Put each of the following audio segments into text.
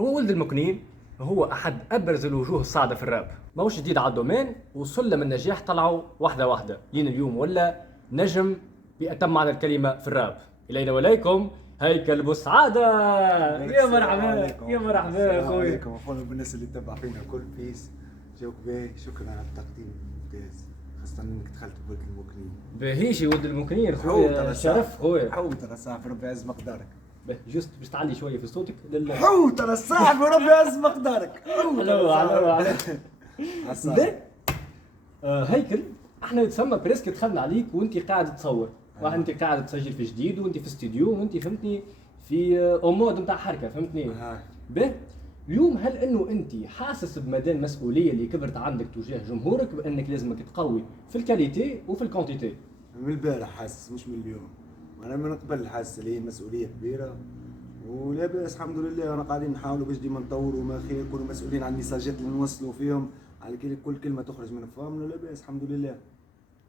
هو ولد المكنين هو أحد أبرز الوجوه الصاعدة في الراب، ماهوش جديد على الدومين، وسلم النجاح طلعوا واحدة واحدة لين اليوم ولا نجم بأتم معنى الكلمة في الراب. إلينا وإليكم هيكل بوسعادة. يا السلام مرحبا عليكم. يا مرحبا السلام أخوي. عليكم اخونا بالناس اللي تتبع فينا الكل بيس. جوك باهي، شكرا على التقديم الممتاز، خاصة انك دخلت بولد الموكلين. باهيشي ولد المكنين حو خويا، ترى شرف خويا. حو ترى الصاحب ربي يعز مقدارك. جست باش تعلي شوية في صوتك حو ترى الصاحب وربي يعز مقدارك. حو ترى علو علو علو. الصاحب. ده هيكل احنا يتسمى بريسك دخلنا عليك وانت قاعد تصور، وانت قاعد تسجل في جديد وانت في استديو وانت فهمتني في مود نتاع حركه فهمتني. به اليوم هل انه انت حاسس بمدى المسؤوليه اللي كبرت عندك تجاه جمهورك بانك لازمك تقوي في الكاليتي وفي الكونتيتي؟ من البارح حاسس مش من اليوم، انا من قبل حاسس لي مسؤولية كبيرة ولا بأس الحمد لله. انا قاعدين نحاولوا باش ديما نطوروا ما خير، نكونوا مسؤولين عن المساجات اللي نوصلوا فيهم على كل كلمة تخرج من فمنا. لا بأس الحمد لله،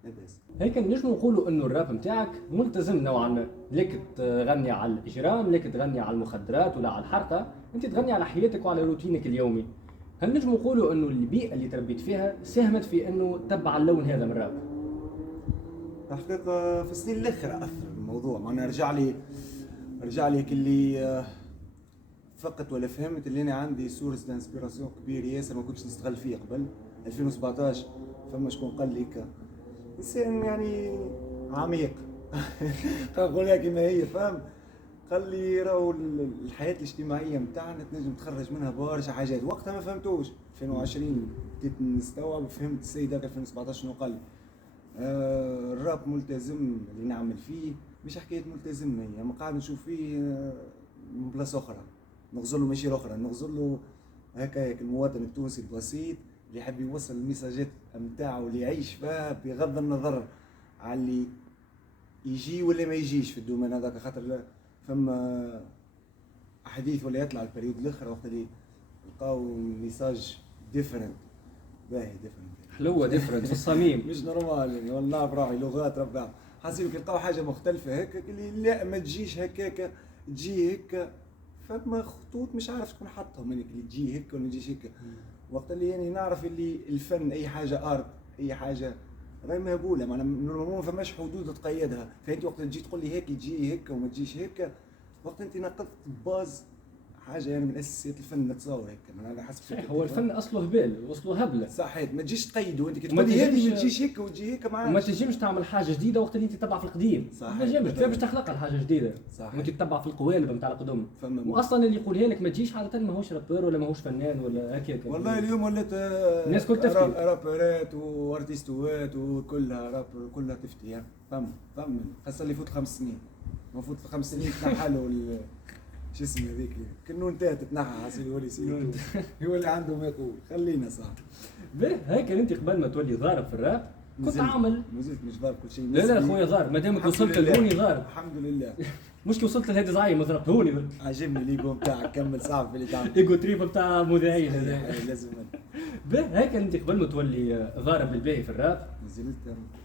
لا بأس. هيك نجم نقولوا انه الراب نتاعك ملتزم نوعا ما، لك تغني على الاجرام، لك تغني على المخدرات ولا على الحرقه، انت تغني على حياتك وعلى روتينك اليومي. هل نجم نقولوا انه البيئه اللي تربيت فيها ساهمت في انه تبع اللون هذا من الراب؟ الحقيقة في السنين الأخرى أثر الموضوع، ما أنا رجع لي اللي فقط ولا فهمت اللي أنا عندي سورس دانسبيراسيون كبير ياسر ما كنتش نستغل فيه قبل 2017. فما شكون قال لي إنسان يعني عميق نقولها كيما هي، فاهم؟ قال لي راهو الحياة الاجتماعية متاعنا تنجم تخرج منها برشا حاجات. وقتها ما فهمتوش، 2020 بديت نستوعب فهمت السيد هذاك 2017 شنو قال لي. الراب ملتزم اللي نعمل فيه، مش حكاية ملتزم، هي اما قاعد نشوف فيه من بلاصة أخرى نغزر له ماشي أخرى، نغزر له هكاك المواطن التونسي البسيط اللي يحب يوصل المساجات متاعه اللي يعيش فيها بغض النظر على اللي يجي ولا ما يجيش في الدومين هذاك. خاطر فما أحاديث ولا يطلع البريود الأخرى وقت اللي لقاو ميساج ديفرنت، باهي ديفرنت حلوه ديفرنت في الصميم. مش نورمال يعني، والله براحي لغات ربع حاسين يلقاو حاجه مختلفه هكاك اللي لا ما تجيش هكاك، تجي هكا. فما خطوط مش عارف شكون حطهم هناك اللي تجي هكا ولا ما تجيش هكا. وقت اللي يعني نعرف اللي الفن اي حاجه ارت، اي حاجه غير مهبوله، معناها ما فماش حدود تقيدها. فانت وقت تجي تقول لي هيك تجي هكا وما تجيش هكا، وقت انت نقضت باز حاجه يعني من اساسيات الفن نتصور هيك. انا حسب صحيح، هو الفن اصله هبال واصله هبله. صحيح، ما تجيش تقيده انت تقول لي هذه ما تجيش هيك وتجي هيك معاك. وما تنجمش تعمل حاجه جديده وقت اللي انت تتبع في القديم. صحيح. ما تنجمش كيف باش تخلق الحاجه جديده. صحيح. وانت تتبع في القوالب نتاع القدم. فما واصلا اللي يقولها لك ما تجيش عاده ماهوش رابور ولا ماهوش فنان ولا هكاك. والله اليوم ولات الناس كل تفتي رابرات وارتيستوات وكلها راب كلها تفتي يعني. فهم خاصة اللي يفوت 5 سنين، المفروض في 5 سنين تنحلوا شو اسمه هذيك كنون تاع تتنحى حسين يولي سيد هو اللي عنده ما يقول. خلينا صح باهي. هيك انت قبل ما تولي ضارب في الراب كنت عامل مازلت مش ضارب كل شيء. لا خويا ضارب، ما دامك وصلت لهوني ضارب الحمد لله. مش كي وصلت لهذه زعيم ما ضربتهوني. عجبني الايجو بتاعك، كمل صعب اللي تعمل ايجو تريب بتاع مذيعين. لازم. باهي هيك انت قبل ما تولي ضارب الباهي في الراب نزلت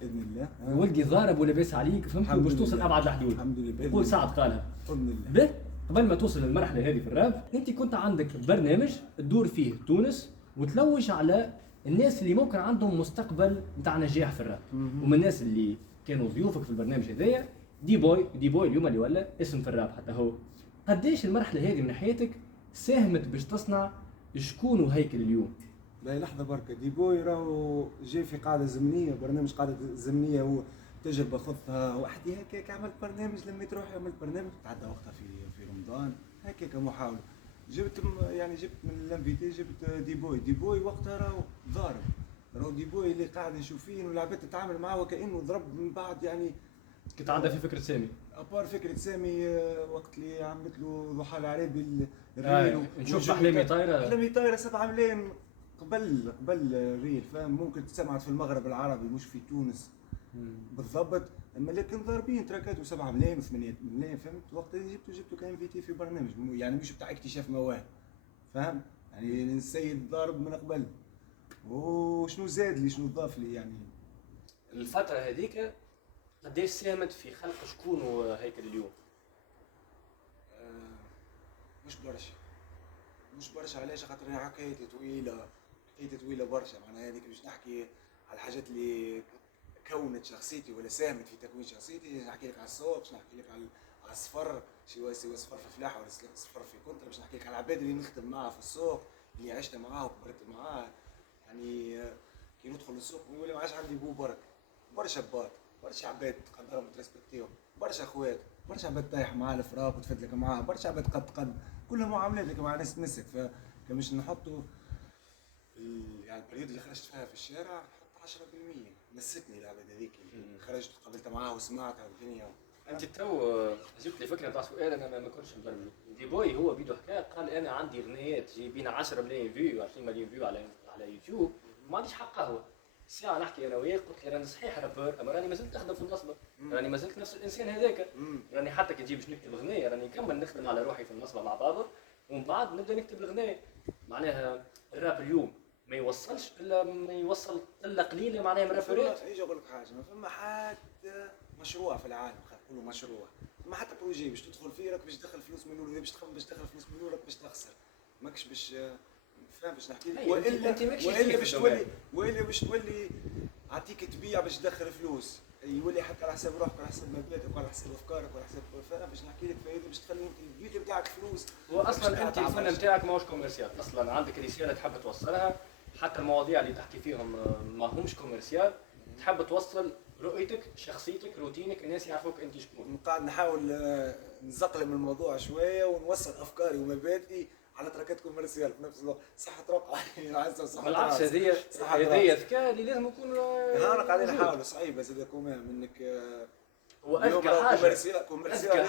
باذن الله ولقي ضارب ولاباس عليك فهمت باش توصل ابعد الحدود. الحمد لله. قول سعد قالها باذن الله. باهي قبل ما توصل للمرحله هذه في الراب انت كنت عندك برنامج تدور فيه تونس وتلوج على الناس اللي ممكن عندهم مستقبل نتاع نجاح في الراب. ومن الناس اللي كانوا ضيوفك في البرنامج هذايا دي بوي اليوم اللي ولا اسم في الراب حتى هو. قديش المرحله هذه من حياتك ساهمت باش تصنع شكون هيكل اليوم؟ لا لحظة بركة، دي بوي راهو جاي في قاعدة زمنية، برنامج قاعدة زمنية، هو تجربة خذتها وحدي هكاك. عملت برنامج لما تروح عملت برنامج تعدى وقتها في رمضان هكاك محاولة. جبت من الانفيتي جبت دي بوي وقتها راهو ضارب، راهو دي بوي اللي قاعد نشوف فيه والعباد تتعامل معاه وكأنه ضرب من بعد يعني. كنت عندها في فكره سامي ابار فكرة سامي وقت اللي عملت له ضحى العربي الريل نشوف احلامي طايره 7 ملايين قبل الريل، فاهم؟ ممكن تسمعت في المغرب العربي مش في تونس بالضبط، اما لكن ضاربين تراكاتو 7 ملايين و8 ملايين، فهمت؟ وقت اللي جبته كانفيتي في برنامج يعني مش بتاع اكتشاف مواهب، فاهم؟ يعني السيد ضارب من قبل. وشنو زاد لي شنو ضاف لي يعني الفتره هذيك قديش ساهمت في خلق شكون هيكل اليوم؟ مش برشا مش برشا. علاش؟ خاطر أنا حكايتي طويله، حكايتي طويله برشا. معناها هذيك باش نحكي على الحاجات اللي كونت شخصيتي ولا ساهمت في تكوين شخصيتي. نحكي لك على السوق، باش نحكي لك على السفر، سواء صفر في فلاحه ولا صفر في كونترا. باش نحكي لك على العباد اللي نخدم معاه في السوق، اللي عشت معاه وكبرت معاه. يعني كي ندخل السوق يولي ما عادش عندي بو برك، برشا بات، برشا عباد تقدرهم وتريسبكتيهم، برشا خوات، برشا عباد طايح معاه الفراق وتفدلك معاه، برشا عباد قد كلها معاملاتك مع ناس تمسك. فكمش نحطوا يعني البريود اللي خرجت فيها في الشارع نحط 10% مستني العباد هذيك اللي خرجت وتقابلت معاها وسمعتها الدنيا. انت تو جبت لي فكره تاع سؤال انا ما كنتش مبرمج. دي بوي هو بيدو حكايه قال انا عندي اغنيات جايبين 10 ملايين فيو 20 مليون فيو على يوتيوب ما عنديش حق قهوه. ساعه نحكي انا وياك قلت لي راني صحيح رابور اما راني مازلت نخدم في النصبه، راني مازلت نفس الانسان هذاك، راني حتى كي تجي باش نكتب اغنيه راني نكمل نخدم على روحي في النصبه مع بعضه ومن بعد نبدا نكتب الاغنيه. معناها الراب اليوم ما يوصلش الا ما يوصل الا قليله معناها من الرابرات. يجي اقول لك حاجه، ما فما حتى مشروع في العالم، خلينا نقولوا مشروع، ما حتى بروجي باش تدخل فيه راك باش تدخل فلوس من الاول، باش تخمم باش تدخل فلوس من الاول راك باش تخسر، ماكش باش فاهم باش نحكي لك. والا باش تولي عطيك تبيع باش تدخل فلوس، يولي حتى على حساب روحك، على حساب مبادئك وعلى حساب افكارك وعلى حساب فاهم باش نحكي لك. فاذا باش تخلي البيوت بتاعك فلوس. هو اصلا انت الفن نتاعك ماهوش كوميرسيال، اصلا عندك رساله تحب توصلها، حتى المواضيع اللي تحكي فيهم ما همش كوميرسيال، تحب توصل رؤيتك، شخصيتك، روتينك، الناس يعرفوك انت شكون. قاعد نحاول نزقلم الموضوع شويه ونوصل افكاري ومبادئي على تراكات كوميرسيال في نفس الوقت. صحة روقع بالعكس هذه ذكاء اللي لازم يكون. انا قاعدين نحاولوا صعيبه زاد كمان منك. هو اذكى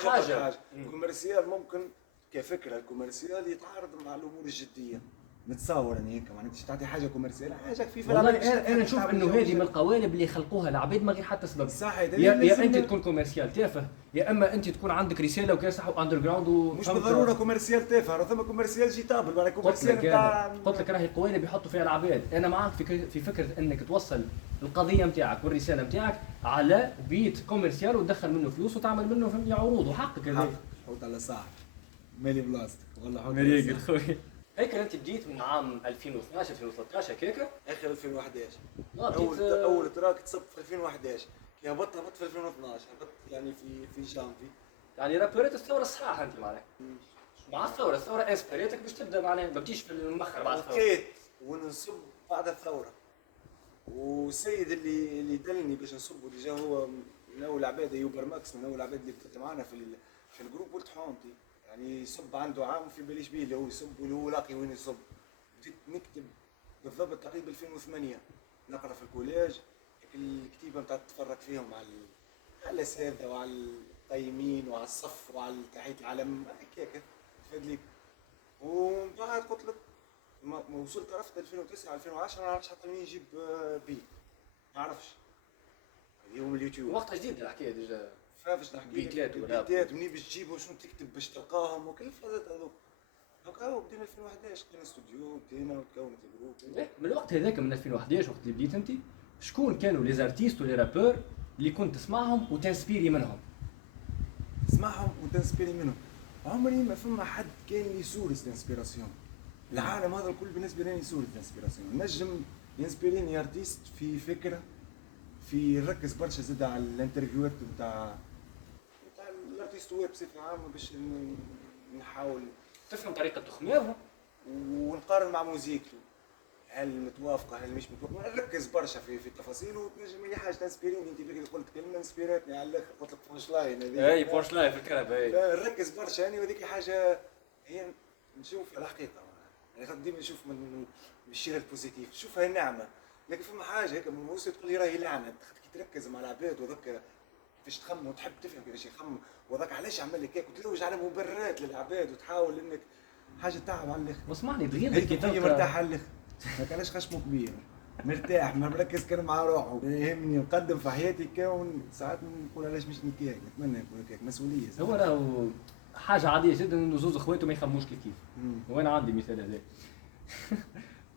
حاجه كوميرسيال ممكن كفكره الكوميرسيال يتعارض مع الامور الجديه. نتصور اني هيك معناتها تعطي حاجه كوميرسيال حاجه خفيفه. والله انا نشوف انه هذه من القوالب اللي خلقوها العباد من غير حتى سبب. صح. يا انت تكون كوميرسيال تافه، يا اما انت تكون عندك رساله وكان صح اندر جراوند مش بالضروره كوميرسيال تافه، راه ثم كوميرسيال جيتابل معناها كوميرسيال نتاع. قلت لك راهي قوالب يحطوا فيها العباد. انا معك في فكره انك توصل القضيه نتاعك والرساله نتاعك على بيت كوميرسيال وتدخل منه فلوس وتعمل منه فهمني عروض وحقك هذاك. حوت على صح مالي بلاستيك والله حوت مريقل خويا. هيك انت بديت من عام 2012 2013 هكاك اخر 2011. اول تراك تصب في 2011 كي هبط في 2012 هبط يعني في جانفي. يعني رابورات الثوره الصحاح انت معناها مع الثوره انسبيريتك باش تبدا معناها ما بديش في المخر بعد الثوره. بقيت ونصب بعد الثوره، والسيد اللي دلني باش نصب اللي جا هو من اول عباد يوبر ماكس، من اول عباد اللي بدات معنا في الجروب. قلت حومتي يعني يصب عنده عام في باليش بيه اللي هو يصب واللي هو لاقي وين يصب. بديت نكتب بالضبط تقريبا 2008 نقرا في الكوليج الكتيبه نتاع تتفرج فيهم على الاساتذه وعلى القايمين وعلى الصف وعلى تحيه العلم هكاك تفاد ليك. ومن بعد قلت لك ما وصلت عرفت 2009 2010 ما نعرفش حتى منين نجيب بي، ما نعرفش اليوم اليوتيوب وقت جديد الحكايه ديجا. فاش نحكي بيتات منين باش تجيبهم شنو تكتب باش تلقاهم وكل الفازات هذوك. هكا هو بدينا 2011 لقينا استوديو بدينا وتكونت الجروب. من الوقت هذاك من 2011 وقت اللي بديت انت شكون كانوا لي زارتيست ولي رابور اللي كنت تسمعهم وتنسبيري منهم؟ تسمعهم وتنسبيري منهم. عمري ما فما حد كان لي سورس انسبيراسيون. العالم هذا الكل بالنسبه لي سورس انسبيراسيون. نجم ينسبيريني ارتيست في فكره، في نركز برشا زاد على الانترفيوات نتاع الارتيست ويب بصفه عامه باش نحاول تفهم طريقه تخمامه ونقارن مع موزيكته هل متوافقه هل مش متوافقه. نركز برشا في التفاصيل وتنجم اي حاجه تنسبيريني. انت بكري قلت كلمه انسبيرتني على الاخر قلت لك بونش لاين هذه. اي بونش لاين في الكلام. اي نركز برشا يعني وهذيك حاجه هي نشوف الحقيقه يعني ديما نشوف من الشيء البوزيتيف تشوفها نعمه. لكن فما حاجه هيك من وسط تقول لي راهي لعنه كي تركز مع العباد وذاك كيفاش تخمم وتحب تفهم كيفاش يخمم وذاك علاش عمل لك هيك وتلوج على مبررات للعباد وتحاول انك حاجه تعب على الاخر. واسمعني دغيا كي تلقى مرتاح على الاخر هاك علاش خشمه كبير مرتاح ما مركز كان مع روحه. يهمني نقدم في حياتي كون ساعات نقول علاش مش نكاك نتمنى نكون هكاك مسؤوليه. هو راهو حاجه عاديه جدا انه زوز اخواته ما يخموش كيف وانا عندي مثال هذا.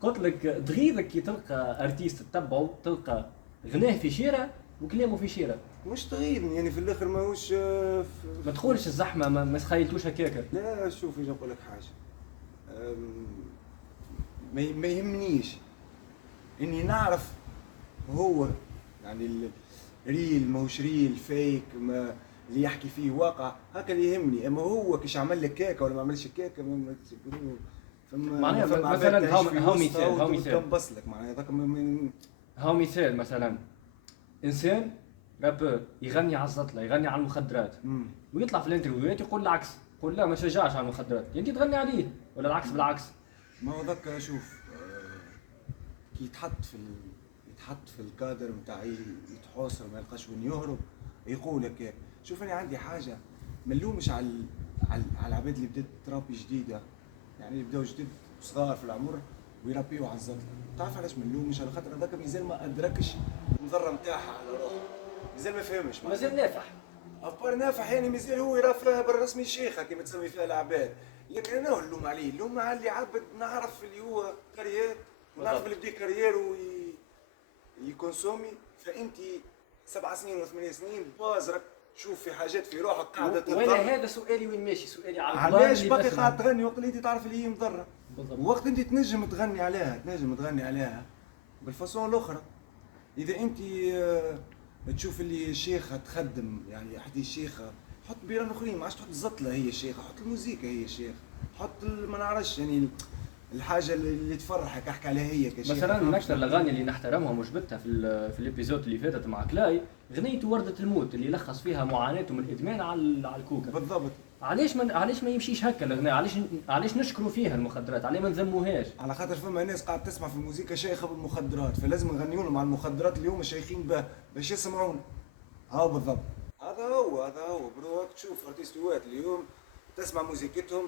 قلت لك دغيا كي تلقى ارتيست تتبعه تلقى غناه في شيره وكلامه في شيره. مش تغير يعني في الاخر ماهوش ما تدخلش الزحمه ما تخيلتوش هكاك. لا شوف اجي نقول لك حاجه ما يهمنيش اني نعرف هو يعني ريل ماهوش ريل فيك ما اللي يحكي فيه واقع هكا اللي يهمني. اما هو كيش عمل لك كيكه ولا ما عملش كيكه ما تقولوا معناها فما مثلا هاو مثال كم بصلك معناها هذاك هاو مثال مثلا انسان رابور يغني على الزطله يغني على المخدرات ويطلع في الانترفيوهات يقول العكس، يقول لا ما شجعش على المخدرات، انت تغني عليه ولا العكس بالعكس. ما هو ذاك شوف كي يتحط في الكادر نتاع يتحوصر ما يلقاش وين يهرب يقول لك هيك. شوف انا عندي حاجه ما نلومش على العباد اللي بدات ترابي جديده، يعني اللي بداو جديد صغار في العمر ويربيو على الزطله. تعرف علاش ما نلومش؟ على خاطر هذاك مازال ما ادركش المضره نتاعها على روحه، مازال ما فهمش مازال نافح. ابار نافح يعني مازال هو يرى فيها بالرسمي شيخه كما تسمي فيها العباد. لكن انا نلوم عليه، نلوم على اللي عبد نعرف اللي هو كارير ونعرف اللي بدا كارير ويكونسومي. فانت 7 سنين و8 سنين بازرك تشوف في حاجات في روحك قاعده تتضرر. وانا هذا سؤالي وين ماشي، سؤالي على علاش باقي قاعد تغني وقت اللي انت تعرف اللي هي مضره؟ وقت انت تنجم تغني عليها بالفاسون الاخرى. اذا انت تشوف اللي الشيخه تخدم يعني حتى الشيخه حط بيران اخرين، ما عادش تحط الزطله هي الشيخه، حط الموسيقى هي الشيخ، حط ما نعرفش يعني الحاجه اللي تفرحك احكي عليها هي كشيخ. مثلا من اكثر الاغاني اللي نحترمها وجبتها في الابيزود اللي فاتت مع كلاي غنية وردة الموت اللي لخص فيها معاناته من الادمان على الكوكا. بالضبط. علاش ما يمشيش هكا الاغنيه؟ علاش نشكروا فيها المخدرات؟ عليه ما نذموهاش؟ على خاطر فما ناس قاعد تسمع في الموسيقى شيخه بالمخدرات، فلازم نغنيوا لهم على المخدرات اللي هما شيخين به باش يسمعونا. هاو بالضبط. هذا هو بروك تشوف ارتيستوات اليوم تسمع موسيقتهم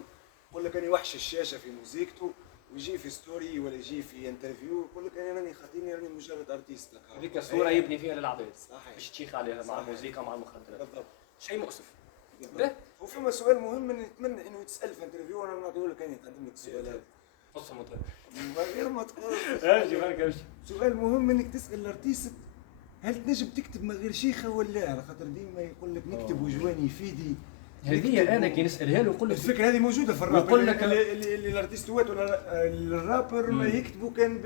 يقول لك انا وحش الشاشه في موسيقته، ويجي في ستوري ولا يجي في انترفيو يقول لك انا راني خاطيني راني مجرد ارتيست لك. هذيك الصوره يبني فيها للعباد صحيح باش تشيخ عليها مع الموسيقى مع المخدرات. بالضبط. شيء مؤسف. وفيما سؤال مهم نتمنى انه يتسال في انترفيو وانا نعطيه لك انا نقدم لك السؤال هذا. قصه غير ما تقول اجي برك امشي. سؤال مهم انك تسال الارتيست هل تنجم تكتب من غير شيخه ولا؟ على خاطر ديما يقول لك نكتب وجواني يفيدي. هذه انا كي نسالها له يقول لك الفكره هذه موجوده في الراب، يقول لك الارتيستوات ولا الرابر ما يكتبوا كان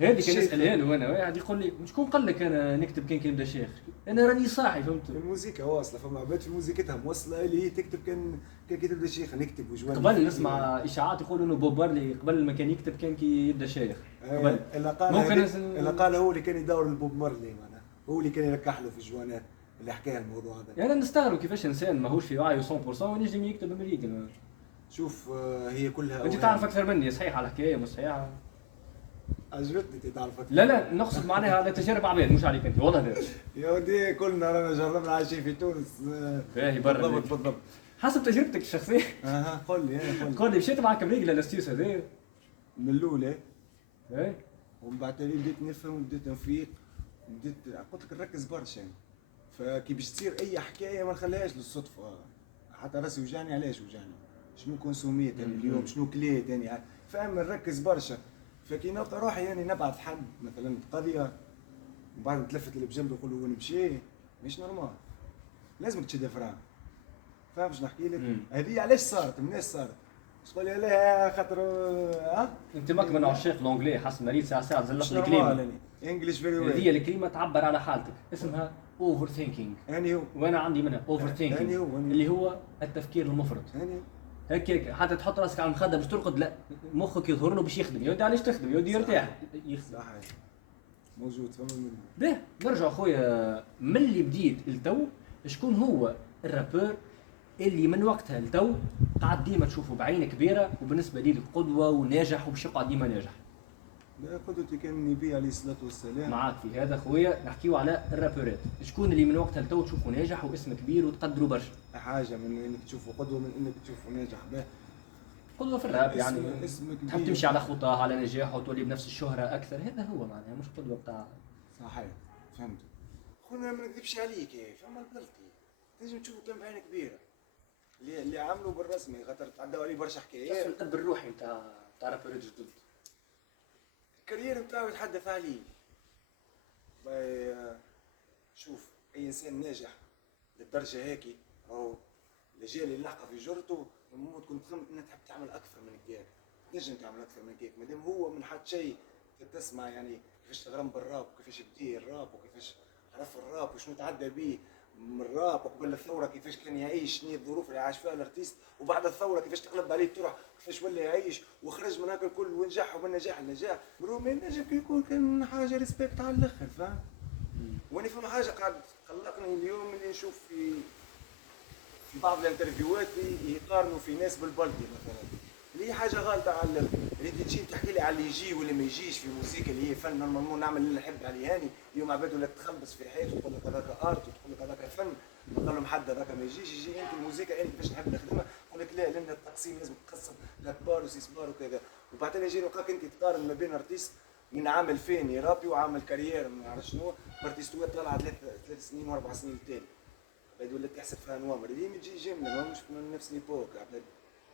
هذه كي نسالها له انا واحد يقول لي شكون قال لك انا نكتب كي نبدا شيخ؟ انا راني صاحي فهمت. الموسيقى واصله فما عباد في موسيقتها موصله اللي هي تكتب كان كي تبدا شيخ نكتب وجواني. قبل نسمع اشاعات يقولوا انه بوب مارلي قبل ما كان يكتب كان كي يبدا شيخ. قبل اللي قال هو اللي كان يدور البوب مارلي معناها هو اللي كان يركح له في الجوانات اللي حكى الموضوع هذا. يعني نستغرب كيفاش انسان ماهوش في وعيه 100% ونجم يكتب امريكان. شوف هي كلها انت تعرف اكثر مني صحيح على الحكايه مش صحيحه؟ عجبتني انت تعرف اكثر. لا نقصد معناها على تجارب عباد مش عليك انت والله لا. يا ودي كلنا رانا جربنا عايشين في تونس. باهي برا بالضبط حسب تجربتك الشخصيه. قول لي قول لي مشيت معك امريكا للاستيوس هذايا من الاولى اي ومن بعد تالي بديت نفهم وبديت نفيق بديت قلت لك نركز برشا يعني. فكي باش تصير اي حكايه ما نخليهاش للصدفه. حتى راسي وجعني علاش وجعني شنو كونسوميت يعني اليوم شنو كليت يعني فاهم نركز برشا. فكي نلقى روحي يعني نبعث حد مثلا قضيه وبعد نتلفت اللي بجنبي نقول له نمشي مش نورمال لازمك تشد فران. فاهم واش نحكي لك؟ هذه علاش صارت الناس صارت تقول لي لا خاطر انت ماك من عشاق لونجلي حسب مريض ساعه زلق لي كلمه انجلش فيري ويل. هذه الكلمه تعبر على حالتك اسمها اوفر ثينكينج. يعني هو وانا عندي منها اوفر ثينكينج اللي هو التفكير المفرط. هيك حتى تحط راسك على المخده باش ترقد لا مخك يظهر له باش يخدم يودي علاش تخدم يودي يرتاح صحيح موجود فما منه. نرجع خويا من اللي بديت لتو شكون هو الرابور اللي من وقتها لتو قاعد ديما تشوفه بعين كبيره وبالنسبه لي قدوه وناجح وباش يقعد ديما ناجح؟ لا قدوتي كان النبي عليه الصلاه والسلام. معاك في هذا خويا نحكيو على الرابورات. شكون اللي من وقتها لتو تشوفه ناجح واسم كبير وتقدروا برشا؟ حاجه من انك تشوفه قدوه من انك تشوفه ناجح به. قدوه في الراب يعني اسم كبير تحب تمشي على خطاه على نجاح وتولي بنفس الشهره اكثر. هذا هو معناها مش قدوه بتاع. صحيح فهمت. خونا ما نكذبش عليك فما البلطي تنجم تشوفه كان بعين كبيره اللي عملوا بالرسمي خاطر تعداو عليه برشا حكايات. القلب الروحي نتاع رابورات جدد الكارير نتاعو يتحدث عليه. شوف اي انسان ناجح للدرجه هيك او الاجيال اللي لحقه في جرته مو تكون تخمم انها تحب تعمل اكثر من هيك. تنجم تعمل اكثر من كيك مادام هو من حد شيء تسمع يعني كيفاش تغرم بالراب وكيفاش بدي الراب وكيفاش عرف الراب وشنو تعدى به من الراب وقبل الثوره كيفاش كان يعيش، شنو الظروف اللي عاش فيها الارتيست، وبعد الثوره كيفاش تقلب عليه الطرح كيفاش ولا يعيش وخرج من هذا الكل ونجح ومن نجاح لنجاح. ما ينجم يكون كان حاجه ريسبكت على الاخر فاهم. وانا فما حاجه قاعد قلقني اليوم اللي نشوف في بعض الانترفيوهات يقارنوا في ناس بالبلدي مثلا، اللي هي حاجه غالطه على الاخر. اللي تجي تحكي لي على اللي يجي واللي ما يجيش في الموسيقى اللي هي فن نورمالمون نعمل اللي نحب عليه هاني. اليوم عباد ولا تخلص في حياته تقول لك هذاك ارت وتقول لك هذاك فن، قال لهم حد هذاك ما يجيش، يجي انت الموسيقى انت باش نحب نخدمها يقول لك لا لان التقسيم لازم تقسم لكبار وسيسبار وكذا. وبعدين يجي نلقاك انت تقارن ما بين ارتيست من عام 2000 يرابي وعامل كارير ما نعرف شنو، بارتيستوات طالعه 3 سنين و4 سنين التالي. عباد ولا تحسب فيها نوامر اللي ما تجي جمله مش من نفس ليبوك عباد.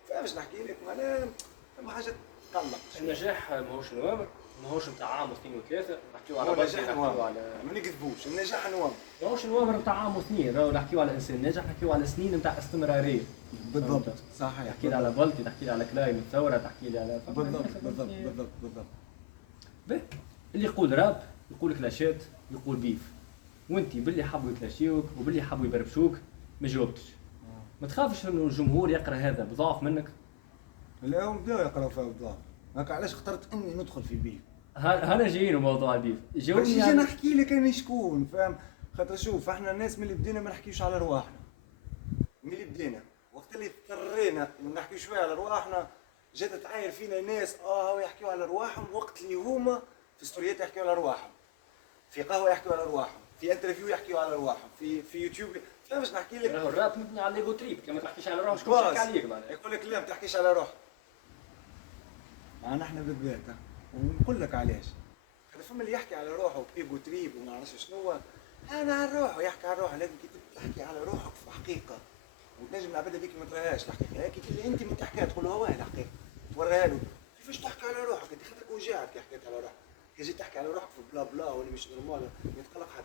فاش نحكي لك معناها فما حاجه تقلق. النجاح ماهوش نوامر، ماهوش نتاع عام واثنين وثلاثه، نحكيو على بلدي نحكيو على ما نكذبوش النجاح نوامر. ماهوش نوامر نتاع عام واثنين، راهو نحكيو على انسان ناجح، نحكيو على سنين نتاع استمراريه. بالضبط صحيح. تحكي لي على بلدي، تحكي لي على كلايم الثوره، تحكي لي على بالضبط بالضبط بالضبط بالضبط. اللي يقول راب يقول كلاشات يقول بيف، وانت باللي حبوا يكلاشيوك وباللي حبوا يبربشوك ما جاوبتش. ما تخافش انه الجمهور يقرا هذا بضعف منك؟ لا هم بداوا يقراوا فيها بضعف، هكا علاش اخترت اني ندخل في بيف. انا جايين موضوع البيف، جاوبني يعني نحكي لك انا شكون فاهم. خاطر شوف احنا الناس من اللي بدينا ما نحكيوش على رواحنا، من اللي بدينا وقت اللي اضطرينا نحكي شويه على رواحنا جات تعاير فينا ناس هاو يحكيو على رواحهم وقت اللي هما في ستوريات يحكيو على رواحهم، في قهوه يحكيو على رواحهم، في انترفيو يحكيو على رواحهم، في يوتيوب. فاهمش نحكي لك راهو الراب مبني على ليجو تريب، كما تحكيش على روحك شكون يحكي عليك معناها. يقول لك لا ما تحكيش على روحك. معنا احنا بالذات ونقول لك علاش. خاطر فما اللي يحكي على روحه بإيجو تريب وما نعرفش شنو، انا على روحه يحكي على روحه. لازم كي تحكي على روحك في حقيقه وتنجم العباد هذيك ما تراهاش الحقيقه، هيك اللي انت من تحكيها تقول له هو الحقيقه توريها له. كيفاش تحكي على روحك انت خاطرك وجعك كي حكيت على روحك. كي جيت تحكي على روحك في بلا بلا ولا مش نورمال يتقلق حد،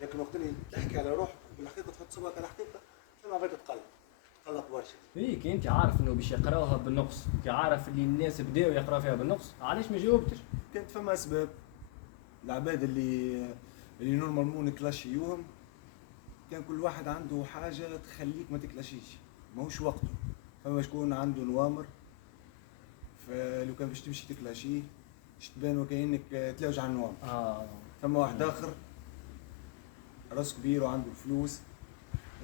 لكن وقت اللي تحكي على روحك بالحقيقه تحط صبعك على الحقيقه فما عباد تقلق برشا. هيك انت عارف انه باش يقراوها بالنقص، كي عارف اللي الناس بداوا يقراو فيها بالنقص، علاش ما جاوبتش؟ كانت فما اسباب. العباد اللي نورمالمون كلاشيوهم كان كل واحد عنده حاجه تخليك ما تكلاشيش، ماهوش وقته. فما شكون عنده نوامر فلو كان باش تمشي تكلاشيه تبان وكانك تلوج على النوامر. فما واحد اخر راس كبير وعنده فلوس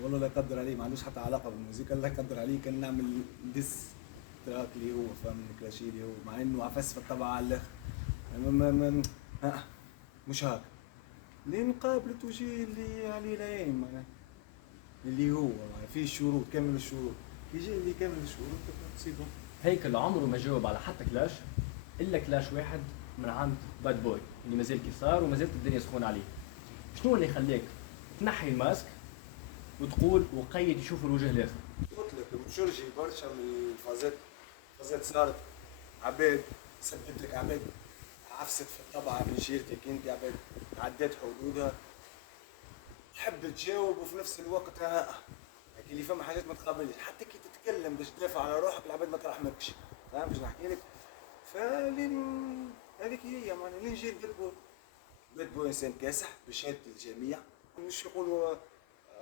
والله لا يقدر عليه، ما عندوش حتى علاقه بالموسيقى، الله يقدر عليه كان نعمل ديس تراك اللي هو فاهم كلاشيه اللي هو، مع انه عفس في الطبع على الاخر. مش هاك لين قابلت وجي اللي عليه العين معناها اللي هو فيه الشروط كامل الشروط، يجي اللي كامل الشروط تصيبه. هيكل عمره ما جاوب على حتى كلاش الا كلاش واحد من عند باد بوي اللي مازال كي صار ومازالت الدنيا سخونه عليه. شنو اللي يخليك تنحي الماسك وتقول وقيد يشوف الوجه الاخر؟ قلت لك بشرجي برشا من الفازات صارت عباد سبت لك عباد عفست في الطبعه من جيرتك انت، عباد عدات حدودها تحب تجاوب وفي نفس الوقت لكن اللي فما حاجات ما تقابلش حتى كي تتكلم باش تدافع على روحك العباد ما ترحمكش. فاهم باش نحكي لك؟ فلين هذيك هي معناها لين جيت باد بوي انسان كاسح بشهاده الجميع، مش يقولوا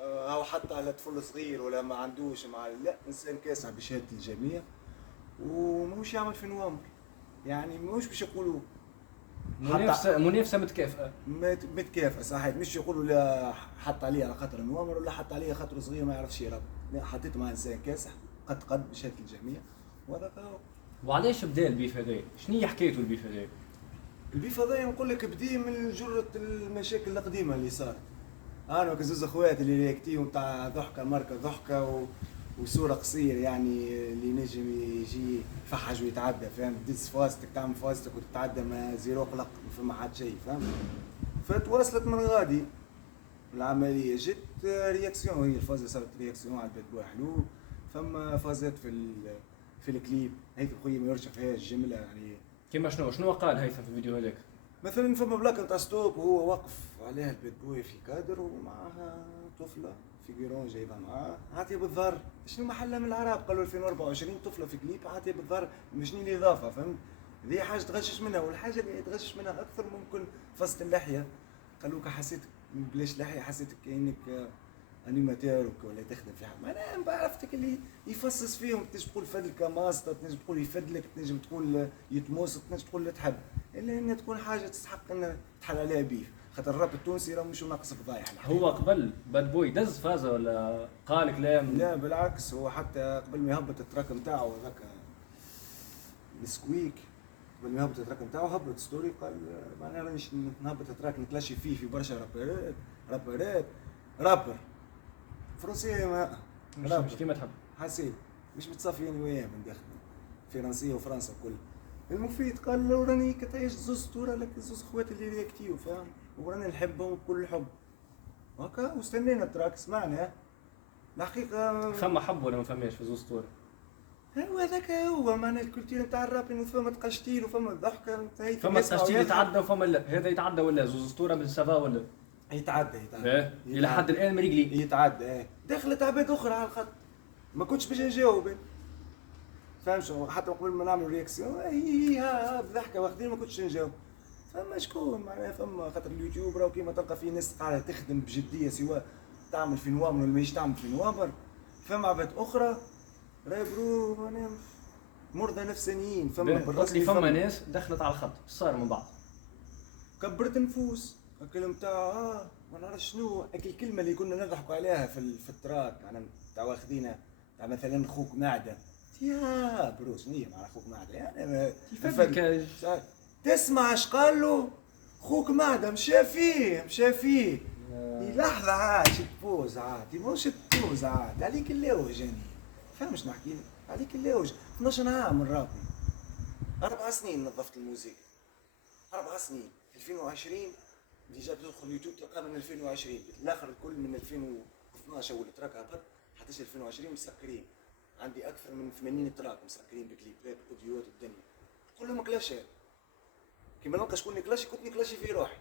هاو حتى على طفل صغير ولا ما عندوش لا انسان كاسح بشهاده الجميع ومش يعمل في نوامر. يعني مش باش يقولوا منافسه متكافئه صحيح، مش يقولوا لا حط عليه على خاطر نوامر ولا حط عليه خاطر صغير ما يعرفش يربي، لا حطيت مع انسان كاسح قد بشهاده الجميع وهذاك هو. وعلاش بدا البيف هذا؟ شنو هي حكايته البيف هذا؟ البيف هذا نقول لك بدي من جرة المشاكل القديمه اللي صارت. انا وكزوز اخواتي اللي رياكتيهم تاع ضحكه ماركه ضحكه وصوره قصير يعني اللي نجم يجي يفحج ويتعدى فاهم، تدز فاستك تعمل فاستك وتتعدى ما زيرو قلق ما فما حد شيء فاهم. فتواصلت من غادي العمليه جت رياكسيون، هي الفازه صارت رياكسيون على البيت بوي حلو. فما فازات في الكليب هيثم خويا ما يرشفهاش جمله يعني كيما شنو قال هيثم في الفيديو هذاك؟ مثلا فما بلاك نتاع ستوب وهو واقف عليها البيت بوي في كادر ومعها طفله فيجيرون جايبها معاه عاطيه بالظهر. شنو محلها من العرب؟ قالوا 2024 طفله في كليب عاطيه بالظهر، شنو الاضافه؟ فهمت؟ ذي حاجه تغشش منها. والحاجه اللي تغشش منها اكثر ممكن فصل اللحيه. قالوك حسيتك بلاش لحيه، حسيتك كانك انيماتور ولا تخدم في حاجه. ما انا بعرفتك اللي يفصص فيهم. تنجم تقول فدل كماستر، تنجم تقول يفدلك، تنجم تقول يتموسط، تنجم تقول اللي تحب، الا انها تكون حاجه تستحق ان تحل عليها بيف. خاطر الراب التونسي راه مش ناقص فضايح. هو قبل باد بوي دز فازه ولا قال كلام؟ لا بالعكس، هو حتى قبل ما يهبط التراك نتاعو هذاك السكويك، قبل ما يهبط التراك نتاعو هبط ستوري قال معناها رانيش نهبط التراك نتلاشي فيه في برشا رابر فرنسية. ما مش كيما تحب. حسيت مش متصافي انا وياه من داخل فرنسية وفرنسا كل. المفيد قال لو راني كتعيش زوز اسطورة لك زوز خوات اللي رياكتيو فاهم، وراني نحبهم بكل حب هكا. واستنينا التراك سمعنا الحقيقة. فما حب ولا ما فماش في زوز اسطوره؟ هو هذاك هو معنى الكولتير نتاع الراب، انه فما تقشتيل وفما الضحكة فما تقشتيل يتعدى وفما لا. هذا يتعدى ولا زوز اسطوره من سافا ولا يتعدى الى حد الان مريقلي يتعدى. دخلت عباد اخرى على الخط ما كنتش باش نجاوب فاهم شو. حتى قبل ما نعمل رياكسيون هي بضحكه واخدين ما كنتش نجاوب. فما شكون معناها فما خاطر اليوتيوب راهو كيما تلقى في ناس قاعده تخدم بجديه سواء تعمل في نوامر ولا ماهيش تعمل في نوامر. فما عباد اخرى راهي برو معناها مرضى نفسانيين. فما بالرسمي فما ناس دخلت على الخط صار من بعض كبرت نفوس. الكلام تاع ما نعرفش شنو الكلمه اللي كنا نضحكوا عليها في التراك معناها تاع واخذينها تاع مثلا خوك معده. يا برو شنو هي معناها خوك معده يعني يفدك تسمع اش قال له خوك معده مشى فيه لحظه عاد تفوز عاد مش تفوز عاد عليك اللوج يعني فهمش نحكي لك عليك اللوج. 12 عام من رابي 4 سنين نظفت الموسيقى 4 سنين 2020 ديجا تدخل يوتيوب تلقى من 2020 الاخر الكل من 2012 اول تراك هبط حتى 2020 مسكرين. عندي اكثر من 80 تراك مسكرين بكليبات اوديوات الدنيا كلهم كلاشات. كيما نلقى شكون كلاشي كنت نكلاشي في روحي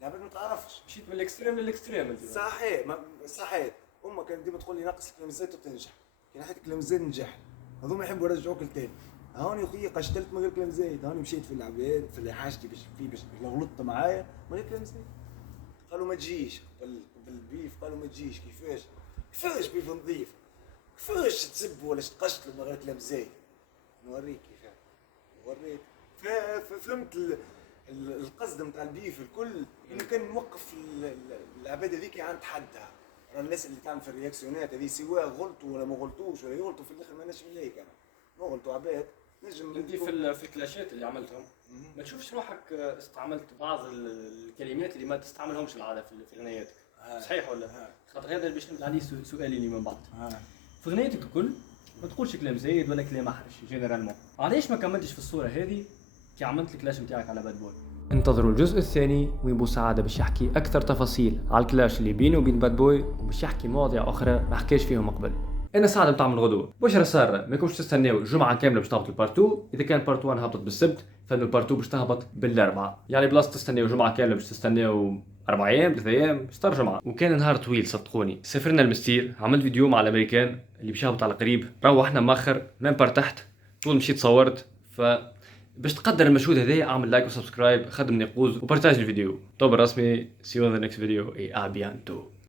العباد ما تعرفش. مشيت من الاكستريم للاكستريم. صحيح صحيح. هما كانت ديما تقول لي ناقص كلام زيت وتنجح. كي نحيت كلام زيت نجح. هذوما يحبوا يرجعوك لتاني. هاوني خويا قشتلت من غير كلام زايد. هاوني مشيت في العباد في اللي حاجتي باش لو غلطت معايا من غير كلام زايد. قالوا ما تجيش بالبيف قالوا ما تجيش. كيفاش بيف نظيف كيفاش تسب ولا تقشتل من غير كلام زايد. نوريك كيفاش نوريك. فهمت القصد نتاع البيف الكل انه كان نوقف العباد هذيك عند حدها. راه الناس اللي تعمل في الرياكسيونات هذه سواء غلطوا ولا ما غلطوش ولا يغلطوا في الاخر ما نجم ليك انا ما غلطوا عباد نجم. انت في الكلاشات اللي عملتهم ما تشوفش روحك استعملت بعض الكلمات اللي ما تستعملهمش العاده في غنياتك صحيح ولا؟ خاطر هذا اللي باش نبدا عليه سؤالي اللي من بعد. في غنياتك الكل ما تقولش كلام زايد ولا كلام احرش جينيرالمون. علاش ما كملتش في الصوره هذه كي عملت الكلاش نتاعك على باد بوي؟ انتظروا الجزء الثاني وين بو سعاده باش يحكي اكثر تفاصيل على الكلاش اللي بينه وبين باد بوي وباش يحكي مواضيع اخرى ما حكاش فيهم قبل. انا سعد بتاع من الغدوه واش راه صار ما يكونش تستناو الجمعه كامله باش تهبط البارتو. اذا كان بارت 1 هبطت بالسبت فانه البارتو باش تهبط بالاربعاء يعني بلاصه تستناو جمعه كامله باش تستناو 4 ايام 3 ايام ستار جمعه. وكان نهار طويل صدقوني. سافرنا المستير عملت فيديو مع الامريكان اللي باش يهبط على قريب. روحنا ماخر ما ارتحت طول مشيت صورت. ف باش تقدر المجهود هذايا اعمل لايك وسبسكرايب خدم نقوز وبارتاج الفيديو. طوب الرسمي see you in the next video et à bientôt.